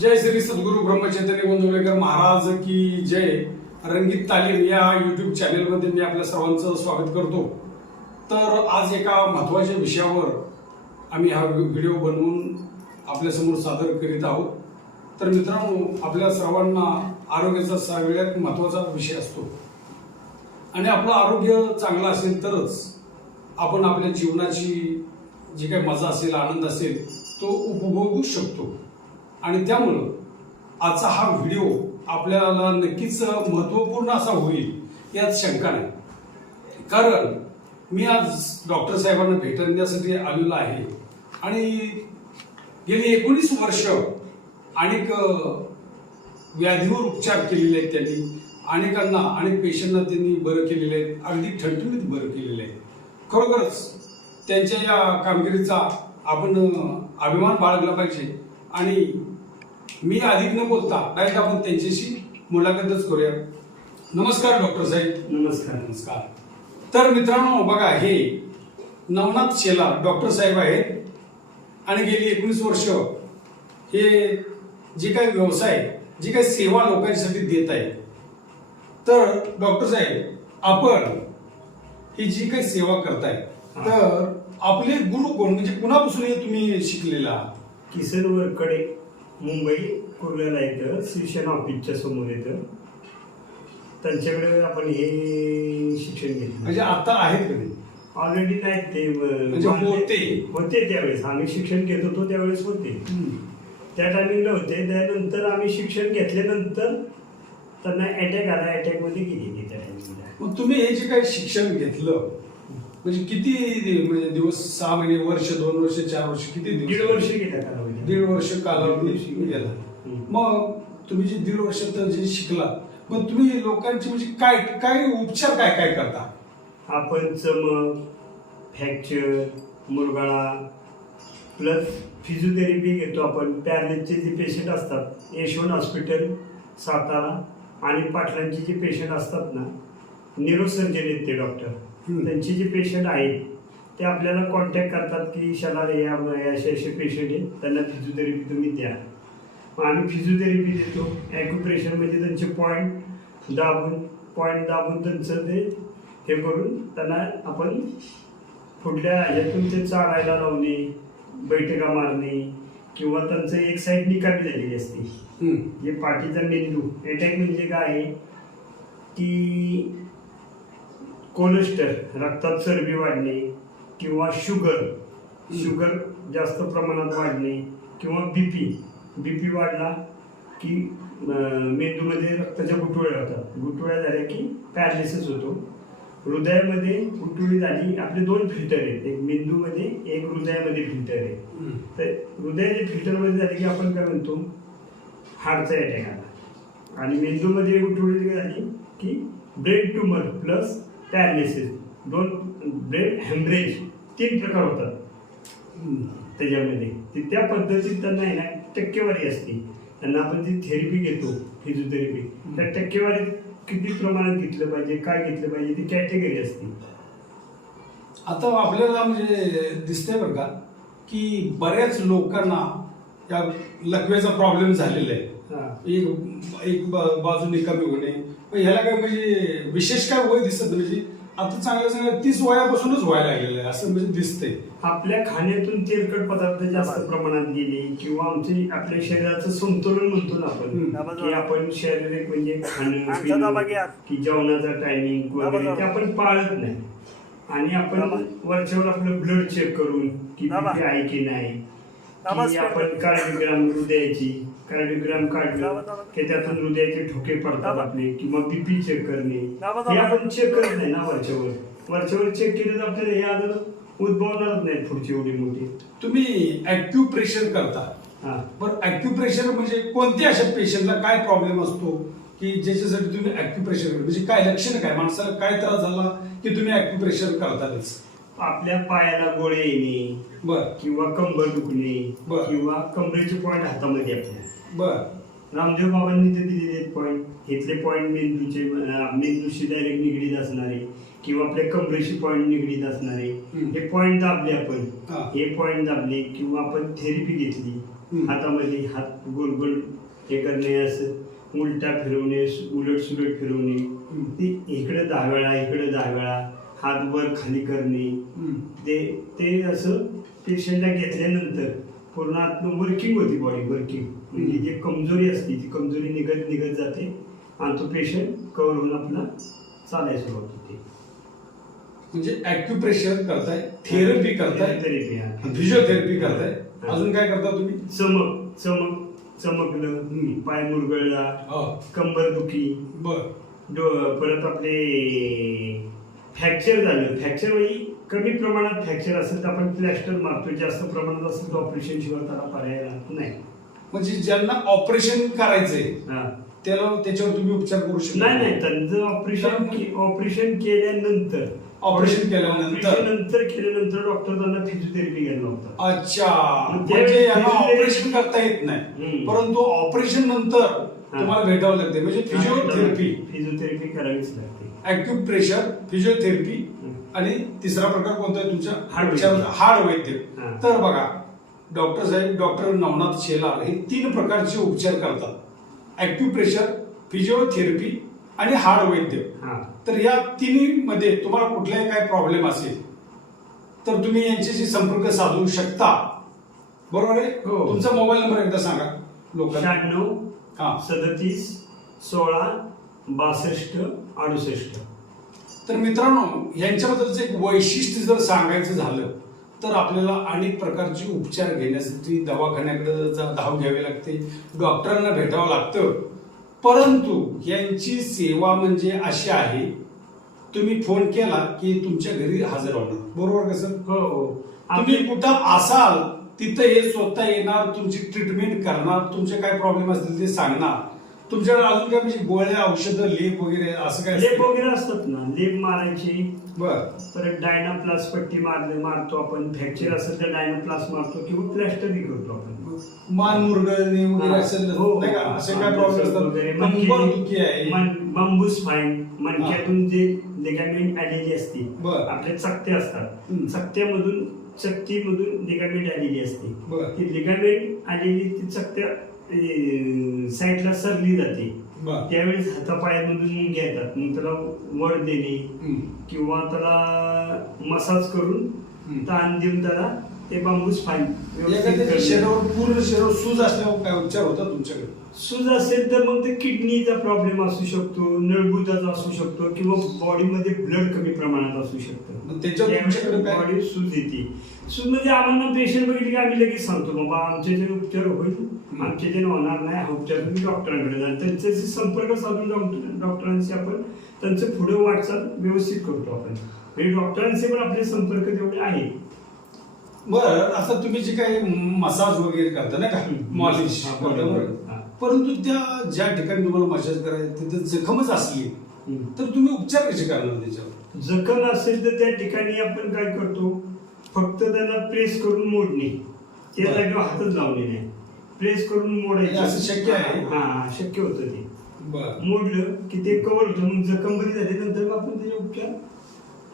जय श्री सद्गुरू ब्रह्मचैतन्य गोंदवलेकर महाराज की जय. रंगीत तालीम या युट्यूब चॅनेलमध्ये मी आपल्या सर्वांचं स्वागत करतो. तर आज एका महत्त्वाच्या विषयावर आम्ही हा व्हिडिओ बनवून आपल्यासमोर सादर करीत आहोत. तर मित्रांनो आपल्या सर्वांना आरोग्याचा सगळ्यात महत्त्वाचा विषय असतो. आणि आपलं आरोग्य चांगलं असेल तरच आपण आपल्या जीवनाची जी काही मजा असेल आनंद असेल तो उपभोगू शकतो. आणि त्यामुळं आजचा हा व्हिडिओ आपल्याला नक्कीच महत्त्वपूर्ण असा होईल यात शंका नाही. कारण मी आज डॉक्टर साहेबांना भेटण्यासाठी आलेलो आहे आणि गेली एकोणीस वर्ष अनेक व्याधीवर उपचार केलेले आहेत त्यांनी. अनेकांना अनेक पेशंटना त्यांनी बरं केलेले आहेत. अगदी ठणठणीत बरं केलेलं आहे खरोखरच त्यांच्या या कामगिरीचा आपण अभिमान बाळगला पाहिजे आणि मी अधिक न बोलता. डायरेक्ट आपण त्यांच्याशी मुलाखतच करूया. नमस्कार डॉक्टर साहेब. नमस्कार. नमस्कार. तर मित्रांनो बघा हे नवनाथ शेलार डॉक्टर साहेब आहेत. आणि गेली एकोणीस वर्ष हे जे काही व्यवसाय जी काही सेवा लोकांसाठी देत आहे तर डॉक्टर साहेब आपण ही जी काही सेवा करताय तर आपले गुरु कोण? म्हणजे कुणापासून हे तुम्ही शिकलेला आहात? किसन वरकडे मुंबई कुर्ल्याला येतं शिक्षण ऑफिसच्या समोर येतं. त्यांच्याकडे आपण हे शिक्षण घेतलं. म्हणजे आता आहेत का ऑलरेडी नाही ते अं, म्हणजे होते. होते त्यावेळेस. आम्ही शिक्षण घेत होतो त्यावेळेस होते. त्या टायमिंगला होते. त्यानंतर आम्ही शिक्षण घेतल्यानंतर त्यांना अटॅक आला. अटॅकमध्ये गेली त्या टायमिंगला मग तुम्ही हे जे काही शिक्षण घेतलं म्हणजे किती म्हणजे दिवस सहा महिने वर्ष दोन वर्ष चार वर्ष किती दिवस? दीड वर्ष गेला कालावधी दीड वर्ष कालावधी गेला. मग तुम्ही जे दीड वर्ष तर जे शिकला मग तुम्ही लोकांची म्हणजे काय काय उपचार काय काय करता? आपण चमक फ्रॅक्चर मुरगाळा प्लस फिजिओथेरपी घेतो आपण. पॅरलेसचे जे पेशंट असतात यशवंत हॉस्पिटल सातारा आणि पाटलांचे जे पेशंट असतात ना न्यूरोसर्जन आहेत ते डॉक्टर. त्यांचे जे पेशंट आहेत ते आपल्याला कॉन्टॅक्ट करतात की शला रे या असे असे पेशंट आहेत त्यांना फिजिओथेरपी तुम्ही द्या. मग आम्ही फिजिओथेरपी देतो. ॲक्युप्रेशर म्हणजे त्यांचे पॉईंट दाबून पॉईंट दाबून त्यांचं ते हे करून त्यांना आपण पुढल्या ह्याच्यातून ते चालायला लावणे बैठका मारणे किंवा त्यांचं एक साईड निकामी झालेली असते. जे पाठीचा मेंदू अटॅक म्हणजे काय आहे? की कोलेस्टर रक्तात चरबी वाढणे किंवा शुगर शुगर जास्त प्रमाणात वाढणे किंवा बीपी बीपी वाढला की मेंदूमध्ये रक्ताच्या गुठळ्या होतात. गुठळ्या झाल्या की पॅरालिसिस होतो. हृदयामध्ये गुठळी झाली आपले दोन फिल्टर आहेत. एक मेंदूमध्ये एक हृदयामध्ये फिल्टर आहे. तर हृदयाच्या फिल्टरमध्ये झाले की आपण काय म्हणतो? हार्टचा अटॅक आला. आणि मेंदूमध्ये गुठळी झाली की ब्रेन ट्युमर प्लस पॅरालिसिस दोन ब्रेन हॅमरेज तीन प्रकार होतात. त्याच्यामध्ये. ते त्या पद्धतीत त्यांना आहे ना टक्केवारी असते. त्यांना आपण जी थेरपी घेतो फिजिओथेरपी त्या टक्केवारीत किती प्रमाणात घेतलं पाहिजे काय घेतलं पाहिजे ती कॅटेगरी असते. आता आपल्याला म्हणजे दिसतंय बरं का की बऱ्याच लोकांना या लकवेचा प्रॉब्लेम झालेला आहे. एक एक बा- बाजू निकामी होणे ह्याला काय म्हणजे विशेष काय वय दिसत नाही. म्हणजे आता चांगलं चांगलं तीस वयापासूनच व्हायला लागलेलं आहे असं म्हणजे दिसतंय आपल्या खाण्यातून तेलकट पदार्थ जास्त प्रमाणात गेले किंवा आमचे आपल्या शरीराचं संतुलन म्हणतो ना आपण. की आपण शारीरिक म्हणजे खाणं आमचा दाबा घ्या. पिणं की जेवणाचा टायमिंग वगैरे दाबा, ते आपण पाळत नाही आणि आपण दाबा. वरच्यावर आपलं ब्लड चेक करून की दाबा. आहे की नाही की आपण करून. कार्डिओग्राम हृदयाची कार्डिओग्राम काढलं दाबा, दाबा. की त्यातून हृदयाचे ठोके पडतात. आपले किंवा बीपी चेक करणे. हे. आपण चेक करत नाही ना वरच्यावर. वरच्यावर चेक केलं तर आपल्याला हे आजार उद्भवणारच नाही पुढची एवढी मोठी. तुम्ही ऍक्युप्रेशर करता. हा. बरं ऍक्युप्रेशर म्हणजे कोणत्या अशा पेशंटला काय प्रॉब्लेम असतो की ज्याच्यासाठी तुम्ही ऍक्युप्रेशर म्हणजे काय लक्षण काय? माणसाला काय त्रास झाला की तुम्ही ऍक्युप्रेशर करतातच? आपल्या पायाला गोळे येणे बर किंवा कंबर दुखणे बरं. किंवा कमरेचे पॉईंट हातामध्ये आपल्या बर रामदेव बाबांनी ते दिलेले पॉईंट इथले पॉईंट मेंदूचे अं, मेंदूशी डायरेक्ट निगडीत असणारे किंवा आपल्या कमरेशी पॉईंट निगडीत असणारे हम्म. हे पॉईंट दाबले आपण हा. हे पॉईंट दाबले किंवा आपण थेरपी घेतली हम्म. हातामध्ये हात गोल गोल हे करणे असं उलटा फिरवणे उलट सुलट फिरवणे हम्म. ते इकडे दहा वेळा इकडे दहा वेळा हात वर खाली करणे. ते ते असं पेशंटला घेतल्यानंतर पूर्ण आतनं वर्किंग होती बॉडी वर्किंग म्हणजे जी कमजोरी असते ती कमजोरी निघत निघत जाते आणि तो पेशंट कव्हर होऊन आपला चालायला सुरुवात होते. म्हणजे ॲक्युप्रेशर करताय थेरपी करताय थेरपी. फिजिओथेरपी करताय. अजून काय करता तुम्ही? चमक चमक चमकलं पाय मुरगळला हा. कंबर दुखी. बर. डो- परत आपले फ्रॅक्चर झालं. फ्रॅक्चर म्हणजे कमी प्रमाणात फ्रॅक्चर असेल तर आपण प्लॅस्टर मारतो जास्त प्रमाणात असेल तर ऑपरेशन शिवाय त्याला पर्याय राहत नाही. म्हणजे ज्यांना ऑपरेशन करायचंय हा. त्याला त्याच्यावर तुम्ही उपचार करू शकता. नाही नाही. त्यांचं ऑपरेशन ऑपरेशन केल्यानंतर Operation केल्यानंतर? नंतर केल्यानंतर डॉक्टर त्यांना फिजिओथेरपी घ्यायला होता अच्छा. म्हणजे यांना ऑपरेशन करता येत नाही. हम्म. परंतु ऑपरेशन नंतर तुम्हाला भेटावं लागते म्हणजे फिजिओथेरपी फिजिओथेरपी करावीच लागते. ॲक्युप्रेशर फिजिओथेरपी हम्म. आणि तिसरा प्रकार कोणता आहे तुमच्या. उपचार- हाड वैद्य. तर बघा डॉक्टर साहेब डॉक्टर नवनाथ शेलार हे तीन प्रकारचे उपचार करतात. ॲक्युप्रेशर फिजिओथेरपी आणि हाड वैद्य. तर या तिन्ही मध्ये तुम्हाला कुठलाही काय प्रॉब्लेम असेल तर तुम्ही यांच्याशी संपर्क साधू शकता. बरोबर आहे? हो. तुमचा मोबाईल नंबर एकदा सांगा लोकांना. शहाण्णव हा. सदतीस सोळा बासष्ट अडुसष्ट. तर मित्रांनो यांच्याबद्दलचं एक वैशिष्ट्य जर सांगायचं झालं तर आपल्याला अनेक प्रकारचे उपचार घेण्यासाठी दवाखान्याकडे धाव घ्यावी लागते डॉक्टरांना भेटावं लागतं. परंतु यांची सेवा म्हणजे अशी आहे तुम्ही फोन केला की तुमच्या घरी हजर होणार. बरोबर का सर? हो हो. तुम्ही कुठं असाल तिथं हे स्वतः येणार तुमची ट्रीटमेंट करणार तुमचे काय प्रॉब्लेम असतील ते सांगणार. तुमच्याकडे अजून काय म्हणजे गोळ्या औषधं लेप वगैरे असं काय लेप? वगैरे असतात ना लेप मारायची बर परत डायना प्लास पट्टी मारले मारतो आपण फ्रॅक्चर असेल तर डायना प्लास मारतो किंवा प्लॅस्टरही करतो आपण मान मुरगळणे वगैरे. असेल हो, नाही का हो. असे काय प्रॉब्लेम वगैरे. असतात कंबर दुखी आहे मन- बांबूस फाईन मणक्यातून जे लिगामेंट आलेली असते बर. आपले चकते असतात हम्म. चकत्यामधून चकतीमधून लिगामेंट आलेली असते बर. ती लिगामेंट आलेली ती चकत्या साईडला सरली जाते बर त्यावेळेस हातापायामधून येतात मग त्याला वड देणे. किंवा त्याला मसाज करून. ताण देऊन त्याला ते बांबूस फाईन शरीरावर पूर्ण शरीरावर सूज असल्यावर काय उपचार होतात तुमच्याकडे? सूज असेल तर मग ते किडनीचा प्रॉब्लेम असू शकतो नळबुजाचा असू शकतो किंवा बॉडीमध्ये ब्लड कमी प्रमाणात असू शकतं. मग त्याच्यावर? बॉडी सूज येते. सूज म्हणजे आम्हाला पेशंट बघितले की आम्ही लगेच सांगतो बाबा आमचे जे उपचार होईल आमचे जे होणार नाही हा उपचार तुम्ही डॉक्टरांकडे जा. त्यांच्याशी संपर्क साधून डॉक्टर डॉक्टरांशी आपण त्यांचं पुढे वाटचाल व्यवस्थित करतो आपण. म्हणजे डॉक्टरांचे पण आपले संपर्क तेवढे आहे बरं आता तुम्ही जे काही मसाज वगैरे करता नाही का. मॉलिश. परंतु त्या ज्या ठिकाणी तुम्हाला मसाज करायचं तिथे जखमच असली. तर तुम्ही उपचार कसे करणार त्याच्यावर जखम असेल तर त्या ठिकाणी आपण काय करतो फक्त त्याला प्रेस करून मोडणे त्या. जागेवर हातच लावले नाही प्रेस करून मोडायचं असं शक्य आहे? हा शक्य होतं ते मोडलं की ते कव्हर होतं मग जखम बरी झाली नंतर मग आपण त्याचे उपचार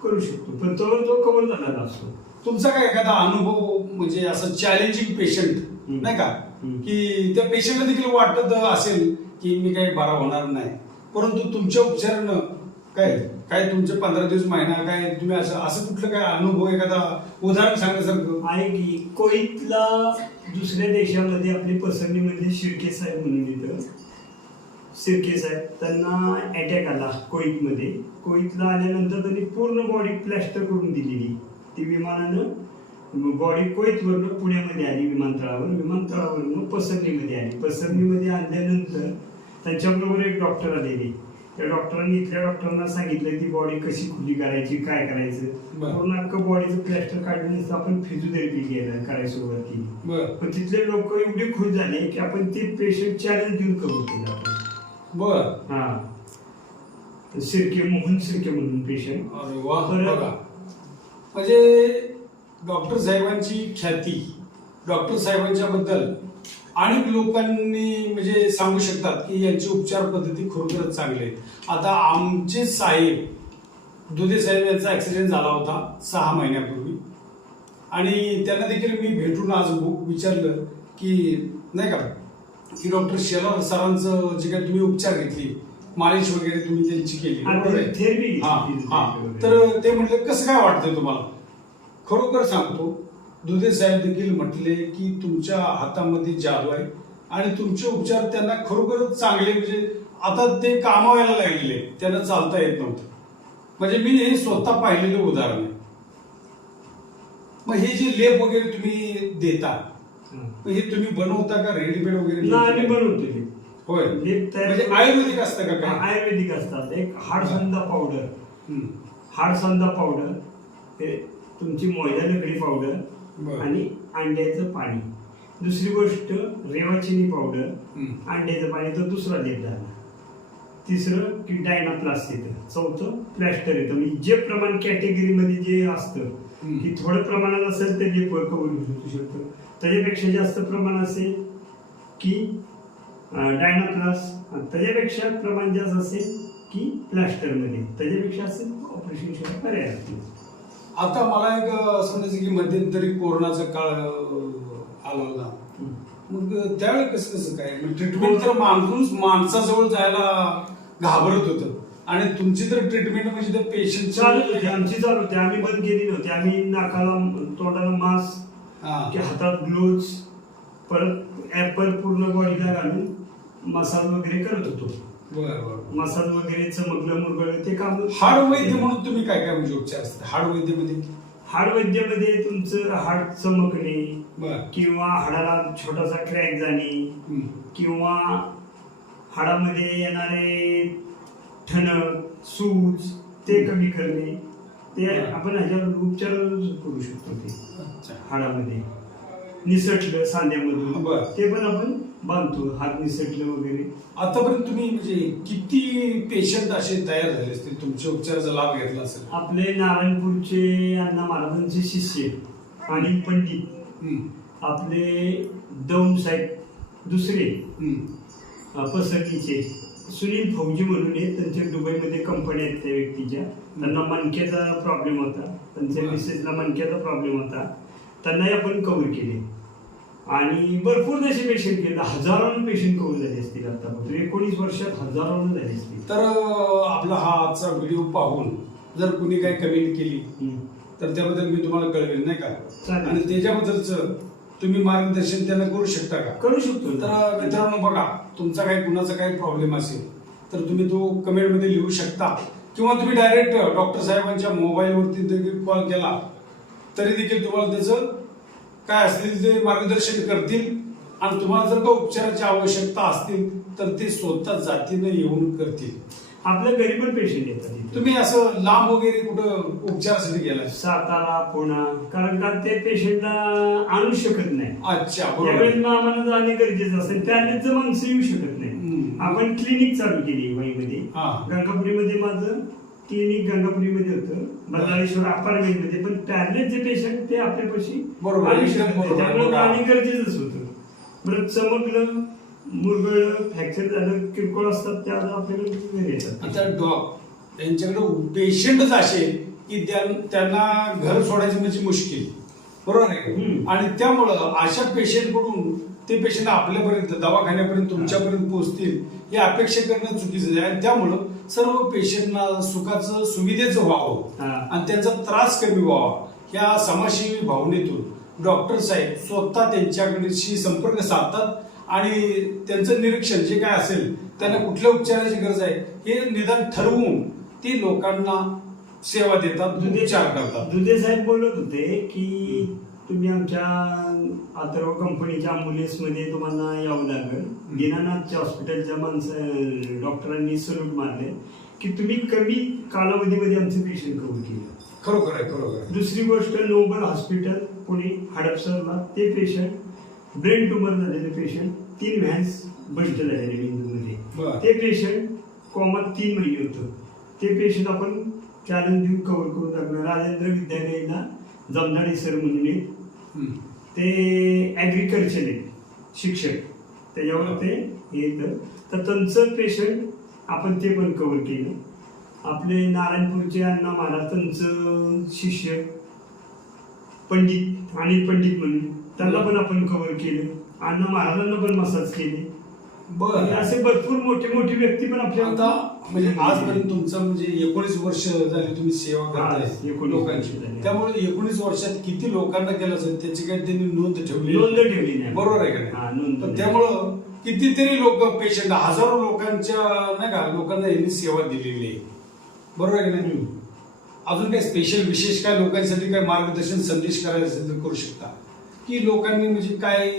करू शकतो पण तोवर तो कव्हर झालेला असतो तुमचा काय एखादा अनुभव म्हणजे असं चॅलेंजिंग पेशंट. नाही का. की त्या पेशंटला देखील वाटत असेल की मी काही बरा होणार नाही. परंतु तुमच्या उपचारानं काय काय तुमचे पंधरा दिवस महिना काय तुम्ही असं असं कुठलं काय अनुभव एखादा उदाहरण सांगण्यासारखं? आहे की कोईतला दुसऱ्या देशामध्ये आपली पसरणीमध्ये शिर्के साहेब म्हणून इथं. शिर्के साहेब त्यांना अटॅक आला कोईतमध्ये कोईतला आल्यानंतर त्यांनी पूर्ण बॉडी प्लॅस्टर करून दिलेली. ती विमानानं बॉडी कोईतवरनं पुण्यामध्ये आली विमानतळावर. विमानतळावरनं पसरणीमध्ये आली. पसरणीमध्ये आणल्यानंतर त्यांच्याबरोबर एक डॉक्टर आलेले. त्या डॉक्टरांनी इथल्या डॉक्टरांना सांगितलं ती बॉडी कशी खुली करायची काय करायचं. पूर्ण अख्खं बॉडीचं प्लॅस्टर काढल्यानंतर आपण फिजिओथेरपी घ्यायला करायला सुरुवात केली. पण तिथले लोक एवढे खुश झाले की आपण ते पेशंट चॅलेंज देऊन करू केलं आपण. बर. हा. शिर्के मोहन शिर्के म्हणून पेशंट म्हणजे डॉक्टर साहेबांची ख्याती डॉक्टर साहेबांच्या बद्दल अनेक लोकांनी म्हणजे सांगू शकतात की यांची उपचार पद्धती खरोखरच चांगली आहेत. आता आमचे साहेब दुधे साहेब यांचा ॲक्सिडेंट झाला होता सहा महिन्यापूर्वी. आणि त्यांना देखील मी भेटून आज विचारलं की नाही का की डॉक्टर शेलार सरांचं जे काही तुम्ही उपचार घेतली मालिश वगैरे तुम्ही त्यांची केली. आणि आहे? घेतली, हा, हा. तर ते म्हटले कसं काय वाटतंय तुम्हाला? खरोखर सांगतो दुधे साहेब देखील म्हटले की तुमच्या हातामध्ये जादू आहे आणि तुमचे उपचार त्यांना खरोखर चांगले म्हणजे आता ते कामावायला लागलेले त्यांना चालता येत नव्हतं. म्हणजे मी हे स्वतः पाहिलेलं उदाहरण आहे. मग हे जे लेप वगैरे तुम्ही देता हा. मग हे तुम्ही बनवता का? रेडीमेड वगैरे ना आम्ही बनवतो ते. होय. तयार म्हणजे आयुर्वेदिक असतं का काय आयुर्वेदिक असतात. एक हाडसंदा पावडर. हम्म. हाडसंदा पावडर. हे तुमची मैदा लकडी पावडर बरं. आणि अंड्याचं पाणी. दुसरी गोष्ट रेवाचिनी पावडर. हम्म. अंड्याचं पाणी तर दुसरा लेप झाला तिसरं की डायनाप्लास येतं. चौथं प्लॅस्टर येतं. म्हणजे जे प्रमाण कॅटेगरीमध्ये जे असतं हम्म. की थोडं प्रमाणात असेल तर जे कव्हर होऊ शकतं. त्याच्यापेक्षा जास्त प्रमाण असेल की डायनाप्लास त्याच्यापेक्षा प्रमाण जास्त असेल की प्लॅस्टरमध्ये त्याच्यापेक्षा असेल ऑपरेशन शिवाय पर्याय असतील आता मला एक समजायचं की मध्यंतरी कोरोनाचा काळ आला होता. मग त्यावेळी कसं कसं काय? ट्रीटमेंट तर माणूस माणसाजवळ जायला घाबरत होतं. आणि तुमची तर ट्रीटमेंट म्हणजे त्या पेशंट चालू होते आमची चालू होते. आम्ही बंद केली नव्हती. आम्ही नाकाला तोंडाला मास्क की हातात ग्लोव्ज परत ऍपल पूर्ण बॉडीला घालून मसाज वगैरे करत होतो. बरं बरं मसाज वगैरे चमकलं मुरगळलं ते काम हाड वैद्य म्हणून तुम्ही काय काय म्हणजे उपचार असतात? हाड वैद्यमध्ये? हाड वैद्यामध्ये तुमचं हाड चमकणे बरं. किंवा हाडाला छोटासा क्रॅक जाणे हम्म. किंवा हाडामध्ये येणारे ठणक सूज ते कमी करणे. ते बरं. आपण ह्याच्यावर उपचार करू शकतो ते. अच्छा. हाडामध्ये. निसटलं सांध्यामधून. बरं. ते पण आपण बांधतो हात निसटलं वगैरे. आतापर्यंत तुम्ही म्हणजे किती पेशंट असे तयार झाले असतील? तुमच्या उपचाराचा लाभ घेतला असेल? आपले नारायणपूरचे अण्णा महाराजांचे शिष्य अनिल पंडित. हम्म. आपले दौंड साहेब दुसरे. हम्म. अ, पसरणीचे. सुनील फौजी म्हणून आहेत त्यांच्या दुबईमध्ये कंपनी आहेत त्या व्यक्तीच्या. त्यांना मणक्याचा प्रॉब्लेम होता. त्यांच्या. मिसेसला मणक्याचा प्रॉब्लेम होता. त्यांनाही आपण कव्हर केले आणि भरपूर तसे पेशंट केले हजारोने पेशंट कव्हर झाले असतील आतापर्यंत एकोणीस वर्षात हजारोने झाले असतील तर आपला हा आजचा व्हिडिओ पाहून जर कुणी काही कमेंट केली. तर त्याबद्दल मी तुम्हाला कळवेल नाही का. आणि त्याच्याबद्दलच तुम्ही मार्गदर्शन त्यांना करू शकता का करू शकतो. तर मित्रांनो बघा तुमचा काही कुणाचा काही प्रॉब्लेम असेल तर तुम्ही तो कमेंटमध्ये लिहू शकता किंवा तुम्ही डायरेक्ट डॉक्टर साहेबांच्या मोबाईलवरती देखील कॉल केला तरी देखील तुम्हाला त्याचं काय असतील ते मार्गदर्शन करतील. आणि तुम्हाला जर का उपचाराची आवश्यकता असतील तर ते स्वतः जातीनं येऊन करतील. आपल्या घरी पण पेशंट येतात. तुम्ही असं लांब वगैरे कुठं उपचारासाठी गेलाय सातारा पुणा कारण का ते पेशंटला आणू शकत नाही. अच्छा त्यावेळेस मग आम्हाला जाणे गरजेचं असेल त्यावेळेस माणसं येऊ शकत नाही. आपण क्लिनिक चालू केली वहीमध्ये. हा. गंगापुरीमध्ये माझं क्लिनिक गंगापुरीमध्ये होतं बदलाळेश्वर अपार्टमेंटमध्ये पण पॅरलेट जे पेशंट ते आपल्यापाशी बरोबर, आणू एकदम शकत नाही. बरोबर. त्यामुळे गरजेचंच होतं बरं चमकलं मुरगळलं फ्रॅक्चर झालं किरकोळ असतात त्या आपल्याकडे घरी येतात आता डॉग त्यांच्याकडे पेशंटच असे की त्या- त्यांना घर सोडायचं म्हणजे मुश्किल बरोबर आहे हम्म. आणि त्यामुळं अशा पेशंटकडून ते पेशंट आपल्यापर्यंत दवाखान्यापर्यंत तुमच्यापर्यंत पोहोचतील ही अपेक्षा करणं चुकीचं आहे. आणि त्यामुळं सर्व पेशंटना सुखाचं सुविधेचं व्हावं. आणि त्यांचा त्रास कमी व्हावा. या समाजसेवी भावनेतून डॉक्टर साहेब स्वतः त्यांच्याकडशी संपर्क साधतात आणि त्यांचं निरीक्षण जे काय असेल त्यांना कुठल्या उपचाराची गरज आहे हे निदान ठरवून ते लोकांना सेवा देतात दुधे उपचार करतात. दुधे साहेब बोलत होते की तुम्ही आमच्या अथर्व कंपनीच्या अँब्युलन्समध्ये तुम्हाला यावं लागेल दीनानाथच्या हॉस्पिटलच्या माणसं डॉक्टरांनी सल्यूट मारले की तुम्ही कमी कालावधीमध्ये आमचे पेशंट कव्हर केले खरोखर आहे खरोखर आहे. दुसरी गोष्ट नोबल हॉस्पिटल पुणे हडपसरला ते पेशंट ब्रेन ट्युमर झालेले पेशंट तीन व्हॅन्स बस्ट झालेले मेंदूमध्ये बरं. ते पेशंट कॉमात तीन महिने होतं ते पेशंट आपण चॅलेंज देऊन कव्हर करून टाकलं राजेंद्र विद्यालयाला जमदाडे सर म्हणून आहेत. ते ॲग्रिकल्चर आहे शिक्षक त्याच्यावर ते येतं. तर त्यांचं पेशंट आपण ते पण कवर केलं. आपले नारायणपूरचे अण्णा महाराज त्यांचं शिष्य पंडित आणि पंडित म्हणून त्यांना पण आपण कव्हर केलं. अण्णा महाराजांना पण मसाज केली. बर. आणि असे भरपूर मोठे मोठे व्यक्ती पण आपल्या आता म्हणजे आजपर्यंत तुमचं म्हणजे एकोणीस वर्ष झाली तुम्ही सेवा हा, करताय. 19 लोकांची. झाली. त्यामुळे एकोणीस वर्षात किती लोकांना केलं असेल त्याची काही त्यांनी नोंद ठेवली? नोंद ठेवली नाही. बरोबर आहे का हा, नाही नोंद पण. त्यामुळं कितीतरी लोक पेशंट हजारो लोकांच्या नाही का लोकांना यांनी सेवा दिलेली आहे. बरोबर आहे का नाही. अजून काही स्पेशल विशेष काय लोकांसाठी काय मार्गदर्शन संदेश करायचं असेल तर करू शकता? की लोकांनी म्हणजे काय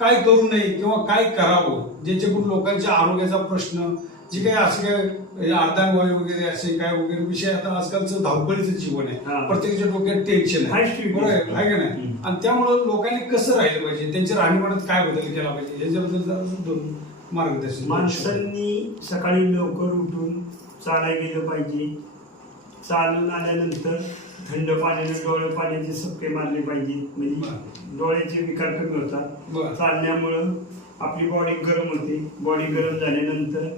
काय करू नये किंवा काय करावं ज्याच्याकडून लोकांच्या आरोग्याचा प्रश्न जे काही असे काय अर्धांगवायू वगैरे असे काय वगैरे विषय आता आजकालचं धावपळीचं जीवन आहे. प्रत्येकाच्या डोक्यात टेन्शन हाय आहे बरोबर आहे? का नाही. आणि त्यामुळं लोकांनी कसं राहिलं पाहिजे? त्यांच्या राहणीमानात काय बदल केला पाहिजे? याच्याबद्दल मार्गदर्शन माणसांनी सकाळी लवकर उठून चालायला गेलं पाहिजे. चालून आल्यानंतर थंड पाण्याने डोळे पाण्याचे सपके मारले पाहिजे म्हणजे डोळ्याचे विकार कमी. होतात. चालण्यामुळं आपली बॉडी गरम होते. बॉडी गरम झाल्यानंतर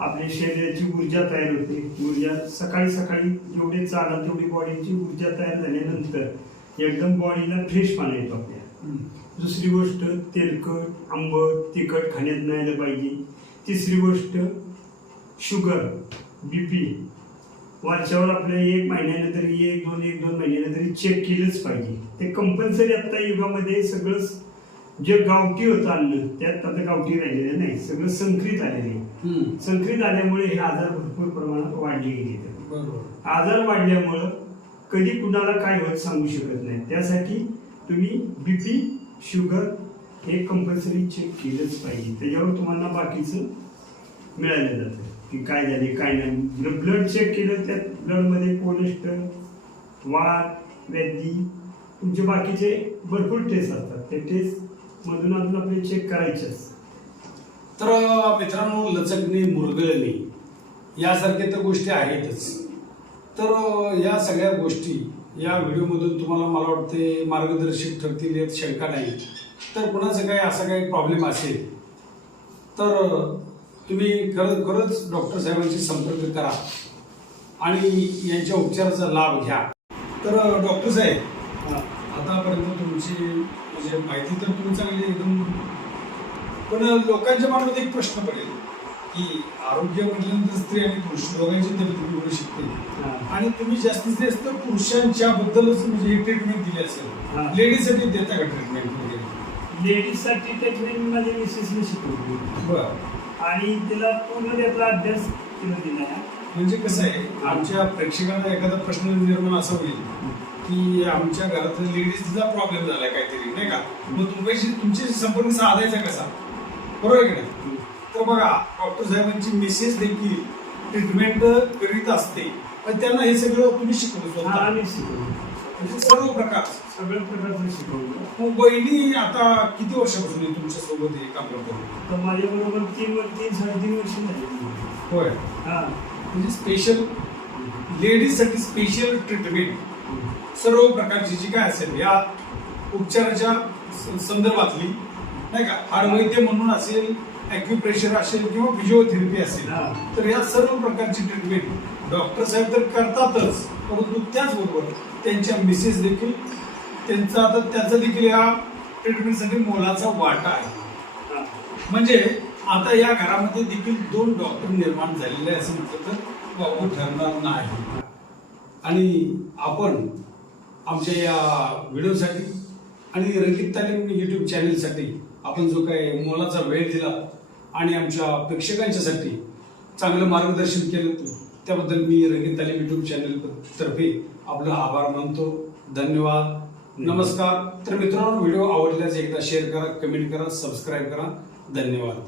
आपल्या शरीराची ऊर्जा तयार होते. ऊर्जा सकाळी सकाळी जेवढे चालाल तेवढी बॉडीची ऊर्जा तयार झाल्यानंतर एकदम बॉडीला फ्रेश पाणी येतो आपल्या. दुसरी गोष्ट तेलकट आंबट तिखट खाण्यात नाही पाहिजे. तिसरी गोष्ट शुगर बीपी वरच्यावर आपल्या एक महिन्याने तरी एक दोन एक दोन महिन्याने तरी चेक केलंच पाहिजे. ते कंपल्सरी आता युगामध्ये सगळं जे गावठी होतं अन्न त्यात आता गावठी राहिलेलं नाही. सगळं संकरित आलेलं. संकरित आल्यामुळे हे आजार भरपूर प्रमाणात वाढले गेले आजार वाढल्यामुळं कधी कुणाला काय होत सांगू शकत नाही. त्यासाठी तुम्ही बीपी शुगर हे कंपल्सरी चेक केलंच पाहिजे. त्याच्यावर तुम्हाला बाकीचं मिळालं जातं. की काय झाले काय नाही. ब्लड चेक केलं त्यात ब्लडमध्ये कोलेस्ट्रॉल वात व्याधी तुमचे बाकीचे भरपूर टेस्ट असतात. ते टेस्ट मधून अजून आपले चेक करायचेच तर मित्रांनो लचकणे मुरगळणे यासारखे तर गोष्टी आहेतच. तर या सगळ्या गोष्टी या व्हिडिओमधून तुम्हाला मला वाटते मार्गदर्शक ठरतील यात शंका नाही. तर कुणाचं काही असा काही प्रॉब्लेम असेल तर तुम्ही खरंच खरंच डॉक्टर साहेबांशी संपर्क करा आणि यांच्या उपचाराचा लाभ घ्या. तर डॉक्टर साहेब आतापर्यंत तुमची म्हणजे माहिती तर तुम्ही चांगली एकदम पण लोकांच्या मनात एक प्रश्न पडेल की आरोग्य म्हटल्यानंतर स्त्री आणि पुरुष दोघांची तब्येत बिघडू शकते. आणि तुम्ही जास्तीत जास्त पुरुषांच्या बद्दलच म्हणजे ही ट्रीटमेंट दिली हा. असेल लेडीजसाठी देता का ट्रीटमेंट वगैरे? लेडीजसाठी ट्रीटमेंट माझ्या मिसेसने शिकवली. बरं. आणि तिला पूर्ण त्याचा अभ्यास तिला दिला. आहे. म्हणजे कसं आहे आमच्या प्रेक्षकांना एखादा प्रश्न निर्माण असा होईल की आमच्या घरात लेडीजचा प्रॉब्लेम झालाय काहीतरी नाही का? मग तुमच्याशी तुमच्याशी संपर्क साधायचा कसा? बरोबर आहे की नाही? तर बघा डॉक्टर साहेबांची मेसेज देखील ट्रीटमेंट करीत असते. पण त्यांना हे सगळं तुम्ही शिकवलं हा स्वतः आम्ही शिकवलं. म्हणजे सर्व प्रकार सगळ्या प्रकारचं शिकवलं. मग बहिणी आता किती वर्षापासून आहे तुमच्यासोबत हे काम करतो तर माझ्या बरोबर तीन वर तीन साडेतीन वर्ष झाली. होय. हा. म्हणजे स्पेशल लेडीजसाठी स्पेशल ट्रीटमेंट सर्व प्रकारची जी काय असेल या उपचाराच्या स- संदर्भातली नाही का? हाडवैद्य म्हणून असेल ॲक्युप्रेशर असेल किंवा फिजिओथेरपी असेल हा. तर या सर्व प्रकारची ट्रीटमेंट डॉक्टर साहेब तर करतातच परंतु त्याचबरोबर त्यांच्या मिसेस देखील त्यांचा आता त्याचा देखील या ट्रीटमेंटसाठी मोलाचा वाटा आहे. म्हणजे आता या घरामध्ये देखील दोन डॉक्टर निर्माण झालेले आहे असं म्हटलं तर वावगं ठरणार नाही. आणि आपण आमच्या या व्हिडिओसाठी आणि रंगीत तालीम यूट्यूब चॅनलसाठी आपण जो काही मोलाचा वेळ दिला आणि आमच्या प्रेक्षकांच्यासाठी चांगलं मार्गदर्शन केलं त्याबद्दल मी रंगीत तालीम यूट्यूब चॅनल तर्फे आपला आभार मानतो. धन्यवाद. नमस्कार. तर मित्रांनो व्हिडिओ आवडल्यास एकदा शेअर करा कमेंट करा सबस्क्राईब करा. धन्यवाद.